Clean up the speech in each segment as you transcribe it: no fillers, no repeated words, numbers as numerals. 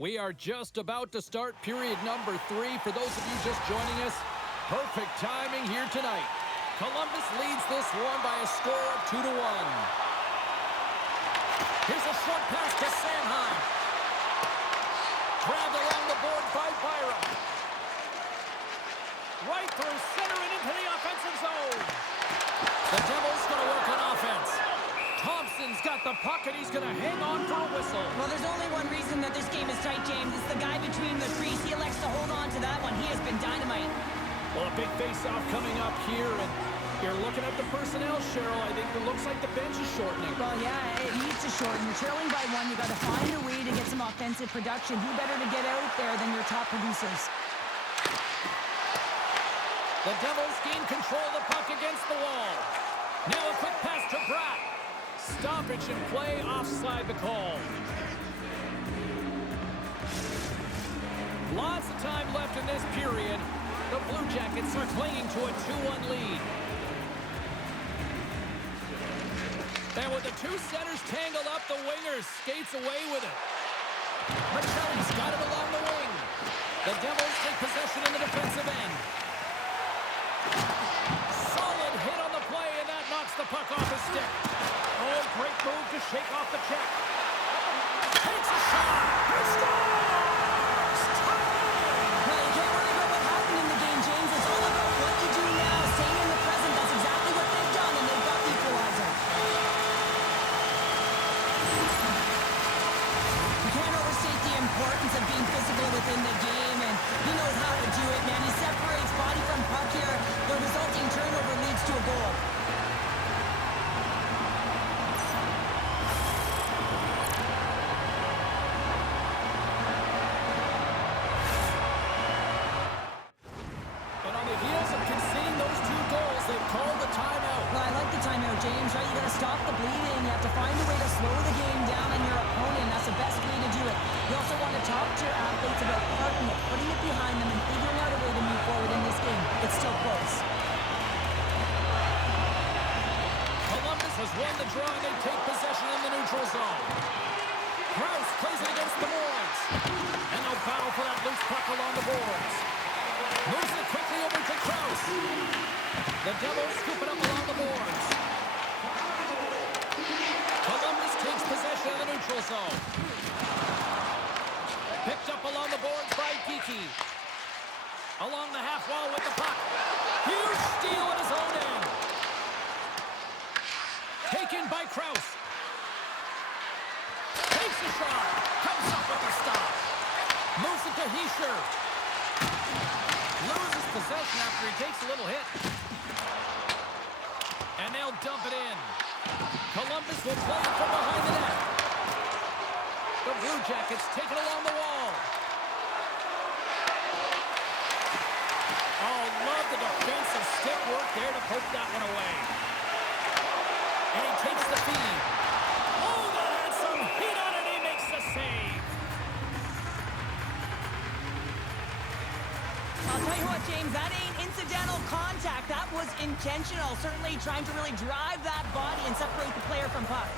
We are just about to start period number 3. For those of you just joining us, perfect timing here tonight. Columbus leads this one by a score of 2-1. Here's a short pass to Sanheim. Grabbed along the board by Byram. Right through center and into the offensive zone. The Devils going to work on offense. Thompson's got the puck, and he's going to hang on for a whistle. Well, there's only one reason that this game is tight, James. It's the guy between the crease. He elects to hold on to that one. He has been dynamite. Well, a big face-off coming up here, and you're looking at the personnel, Cheryl. I think it looks like the bench is shortening. Well, yeah, it needs to shorten. You're trailing by 1. You got to find a way to get some offensive production. Who better to get out there than your top producers? The Devils gain control of the puck against the wall. Now a quick pass to Bratt. Stoppage in play, offside the call. Lots of time left in this period. The Blue Jackets are clinging to a 2-1 lead. And with the two centers tangled up, the winger skates away with it. Machelli's got it along the wing. The Devils take possession in the defensive end. Solid hit on the play, and that knocks the puck off his stick. Oh, great move to shake off the check. Takes a shot. He scores! Well, you can't worry about what happened in the game, James. It's all about what you do now. Staying in the present, that's exactly what they've done, and they've got the equalizer. You can't overstate the importance of being physical within the game, and he knows how to do it, man. He separates body from puck here. The resulting turnover leads to a goal. And on the heels of conceding those 2 goals, they've called the timeout. Well, I like the timeout, James, right? You got to stop the bleeding. You have to find a way to slow the game down on your opponent. That's the best way to do it. You also want to talk to your athletes about parking it, putting it behind them, and figuring out a way to move forward in this game. It's still close. Columbus has won the draw, and they take possession in the neutral zone. Krause plays it against the boards. And they'll battle for that loose puck along the boards. Moves it quickly over to Krause. The Devils scoop it up along the boards. Columbus takes possession of the neutral zone. Picked up along the boards by Geekie. Along the half wall with the puck. Huge steal at his own end. Taken by Krause. Takes a shot. Comes up with a stop. Moves it to Hischier. Loses possession after he takes a little hit. And they'll dump it in. Columbus will play it from behind the net. The Blue Jackets take it along the wall. Oh, love the defensive stick work there to poke that one away. And he takes the feed. Oh, that had some heat on it. He makes the save. I'll tell you what, James, that ain't incidental contact. That was intentional. Certainly trying to really drive that body and separate the player from puck.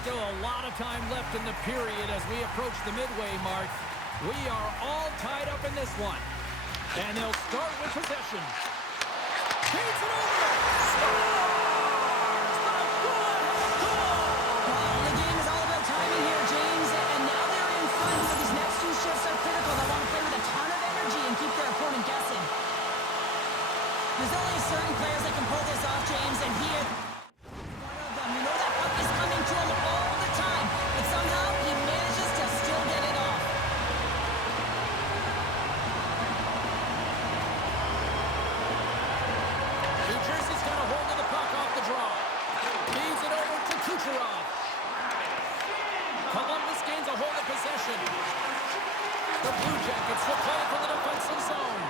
Still a lot of time left in the period as we approach the midway mark. We are all tied up in this one. And they'll start with possession. Feeds it over. Scores! The good goal! Well, the game is all about timing here, James, and now they're in front, so these next 2 shifts are critical. They want to play with a ton of energy and keep their opponent guessing. There's only certain players that can pull this off, James, and he is one of them. You know that puck is coming to him all the time, but somehow he manages to still get it off. New Jersey's got a hold of the puck off the draw. Feeds it over to Kucherov. Columbus gains a hold of possession. The Blue Jackets will play from the defensive zone.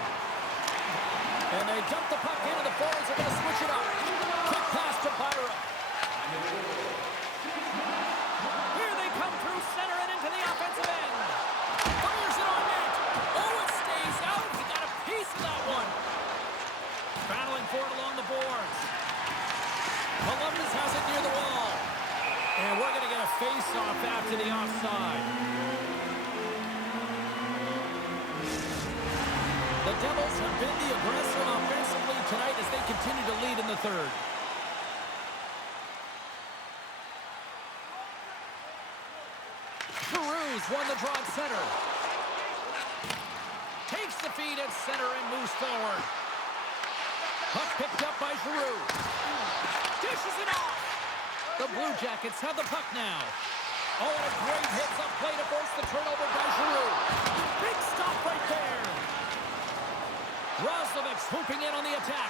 And they dump the puck into the forwards. They're going to switch it up. Quick pass to Byram. Here they come through center and into the offensive end. Fires it on net. Oh, it stays out. He got a piece of that one. to the offside. The Devils have been the aggressor offensively tonight as they continue to lead in the third. Giroux's won the draw at center. Takes the feed at center and moves forward. Puck picked up by Giroux. Dishes it off. The Blue Jackets have the puck now. Oh, and a great hits-up play to force the turnover by Giroux. Big stop right there. Roslovic swooping in on the attack.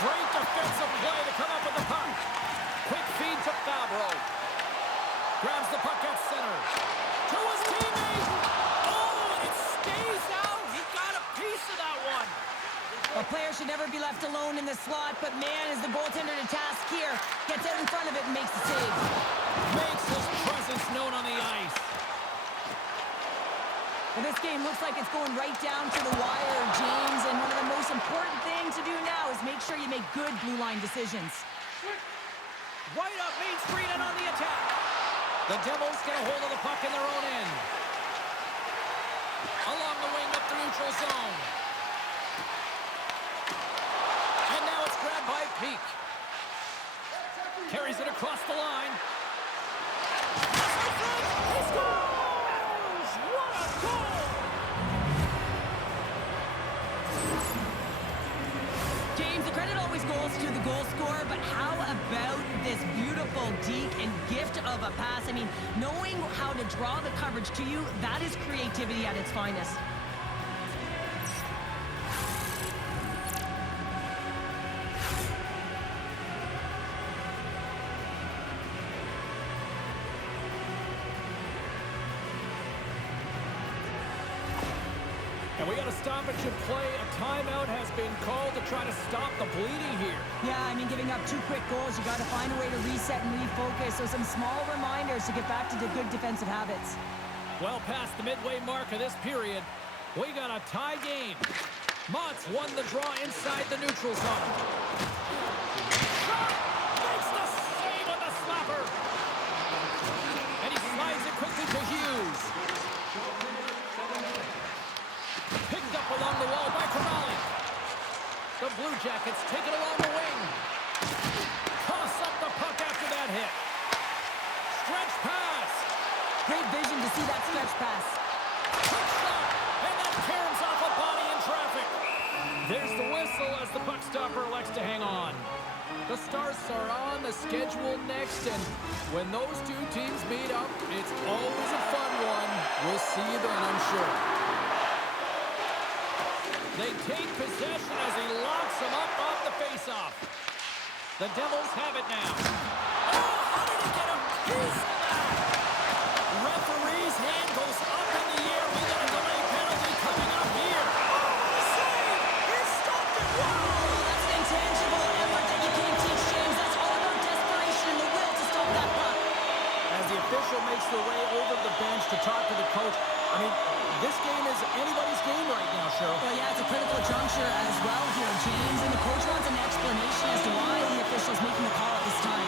Great defensive play to come up with the puck. Quick feed to Fabro. Grabs the puck at center. To his teammate. Oh, and it stays out. He got a piece of that one. A player should never be left alone in the slot, but man, is the goaltender to task here. Gets out in front of it and makes the save. Makes his presence known on the ice. Well, this game looks like it's going right down to the wire, James, and one of the most important things to do now is make sure you make good blue line decisions. Right up Main Street and on the attack. The Devils get a hold of the puck in their own end. Along the wing up the neutral zone. And now it's grabbed by Peak. Carries it across the line. He scores! What a goal! James, the credit always goes to the goal scorer, but how about this beautiful deke and gift of a pass? I mean, knowing how to draw the coverage to you, that is creativity at its finest. And we got a stoppage of play. A timeout has been called to try to stop the bleeding here. Yeah, I mean, giving up 2 quick goals, you got to find a way to reset and refocus. So some small reminders to get back to the good defensive habits. Well past the midway mark of this period, we got a tie game. Mott's won the draw inside the neutral zone. Shot! Makes the save on the slapper. And he slides it quickly to Hughes. Picked up along the wall by Corrali. The Blue Jackets take it along the wing. Toss up the puck after that hit. Stretch pass. Great vision to see that stretch pass. Quick shot. And that caroms off a body in traffic. There's the whistle as the puck stopper elects to hang on. The Stars are on the schedule next, and when those two teams meet up, it's always a fun one. We'll see you then, I'm sure. They take possession as he locks him up off the faceoff. The Devils have it now. Oh, how did he get a piece of that? Referee's hand goes up in the air. We got a delay penalty coming up here. Oh, the save! He stopped it. Wow! That's an intangible effort that you can't teach, James. That's all about desperation and the will to stop that puck. As the official makes their way over the bench to talk to the coach, I mean, this game is anybody's game right now, Cheryl. Well, yeah, it's a critical juncture as well here, James, and the coach wants an explanation as to why the official's making the call at this time.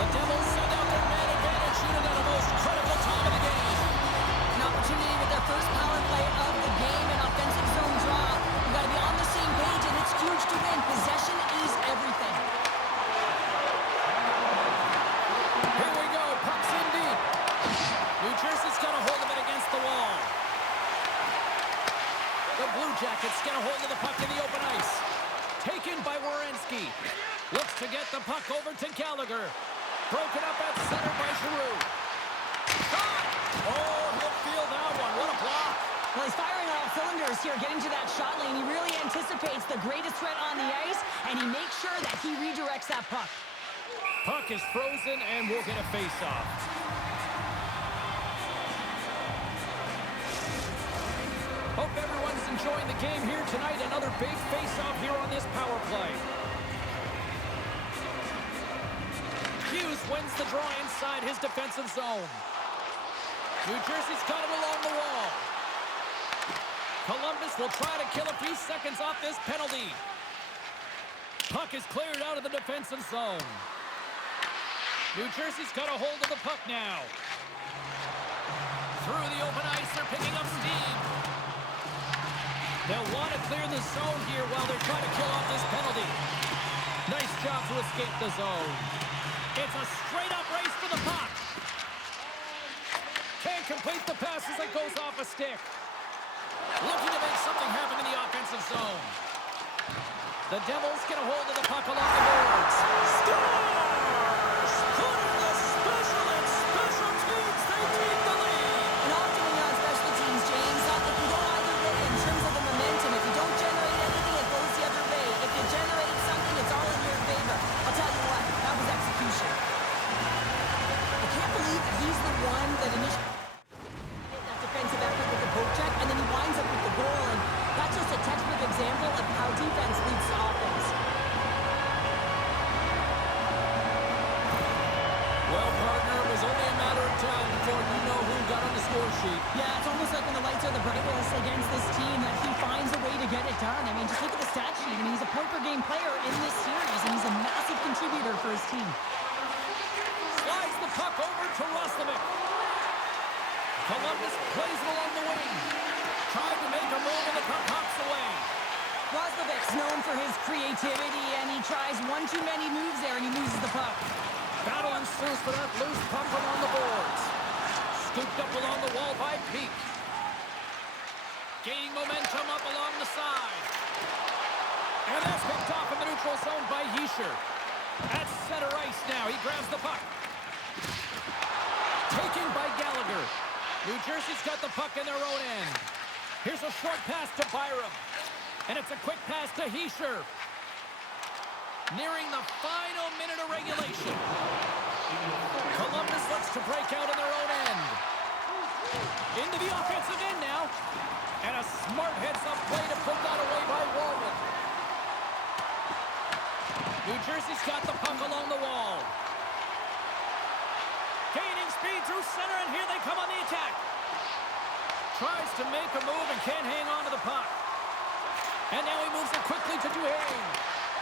The Devils send out their man advantage unit at a most critical time of the game. An opportunity with their first power play of the game, an offensive zone draw. You got to be on the same page, and it's huge to win. Possession is everything. Here we go. Puck's in deep. New Jersey's got a hold of it against the wall. The Blue Jackets get a hold of the puck in the open ice. Taken by Werenski. Looks to get the puck over to Gallagher. Broken up at center by Giroux. Shot! Oh, he'll feel that one. What a block. Well, he's firing on all cylinders here, getting to that shot lane. He really anticipates the greatest threat on the ice, and he makes sure that he redirects that puck. Puck is frozen, and we'll get a face-off. Hope everyone's enjoying the game here tonight. Another big face-off here on this power play. Hughes wins the draw inside his defensive zone. New Jersey's got it along the wall. Columbus will try to kill a few seconds off this penalty. Puck is cleared out of the defensive zone. New Jersey's got a hold of the puck now. Through the open ice, they're picking up steam. They'll want to clear the zone here while they're trying to kill off this penalty. Nice job to escape the zone. It's a straight-up race for the puck. Can't complete the pass as it goes off a stick. Looking to make something happen in the offensive zone. The Devils get a hold of the puck along the boards. Scores! Putting the special and special teams, they take the lead. And often when you're on special teams, James, it can go either way in terms of the momentum. If you don't generate anything, it goes the other way. If you generate something, it's all in your favor. I'll tell you what, that was execution. I can't believe that he's the one that initially that defensive effort with the poke check, and then he winds up with the goal, and that's just a textbook example of how defense leads to offense. Well, partner, it was only a matter of time before you know who got on the score sheet. Yeah, it's almost like when the lights are the brightest against this team that he finds a way to get it done. I mean, just look at the stat sheet. I mean, he's a point-per-game player in this series, and he's a massive contributor for his team. Slides the puck over to Roslovic. Columbus plays it along the wing. Tried to make a move, and the puck hops away. Roslovic's known for his creativity, and he tries one too many moves there, and he loses the puck. Battle ensues for that loose puck along the boards. Scooped up along the wall by Peak. Gaining momentum up along the side. And that's picked off in the neutral zone by Hischier. At center ice now, he grabs the puck. Taken by Gallagher. New Jersey's got the puck in their own end. Here's a short pass to Byram. And it's a quick pass to Hischier. Nearing the final minute of regulation. Columbus looks to break out in their own end. Into the offensive end now. And a smart heads-up play to put that away by Walden. New Jersey's got the puck along the wall. Gaining speed through center, and here they come on the attack. Tries to make a move and can't hang on to the puck. And now he moves it quickly to Duhane.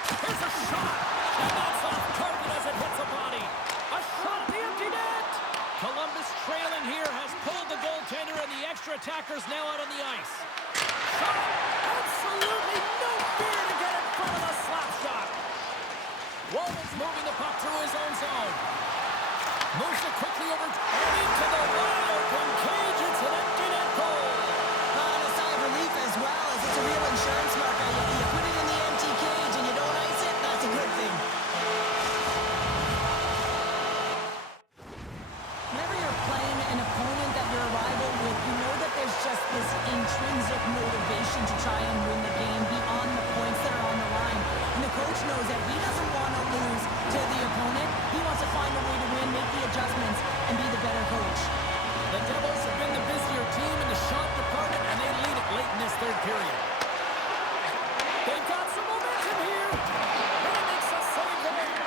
Here's a shot, and that's off target as it hits a body. A shot at the empty net. Columbus trailing here has pulled the goaltender, and the extra attacker's now out on the ice. Shot! Absolutely no fear to get in front of the slap shot. Walden's moving the puck through his own zone. Moves it quickly over and into the wide open cage. It's an empty net goal. And a sigh of relief as well, as it's a real insurance marker. You put it in the empty cage and you don't ice it, that's a good thing. Whenever you're playing an opponent that you're a rival with, you know that there's just this intrinsic motivation to try and win the game beyond the points that are on the line. And the coach knows that he doesn't want to lose to the opponent. He wants to find a way to win, make the adjustments, and be the better coach. The Devils have been the busier team in the shot department, and they lead it late in this third period. They've got some momentum here. And he makes a save there.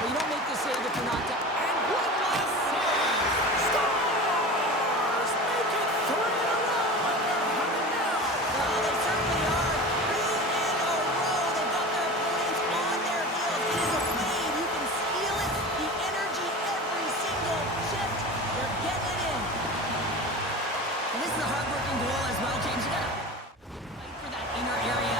But you don't make the save if you're not down. And one last save. Stars make it 3 in a row. And they're hunting now. Well, they certainly are. 3 in a row. They've got their opponents on their heels. It is a wave. You can feel it. The energy every single shift. They're getting it in. And this is a hard-working goal as well, James. You got to fight for that inner area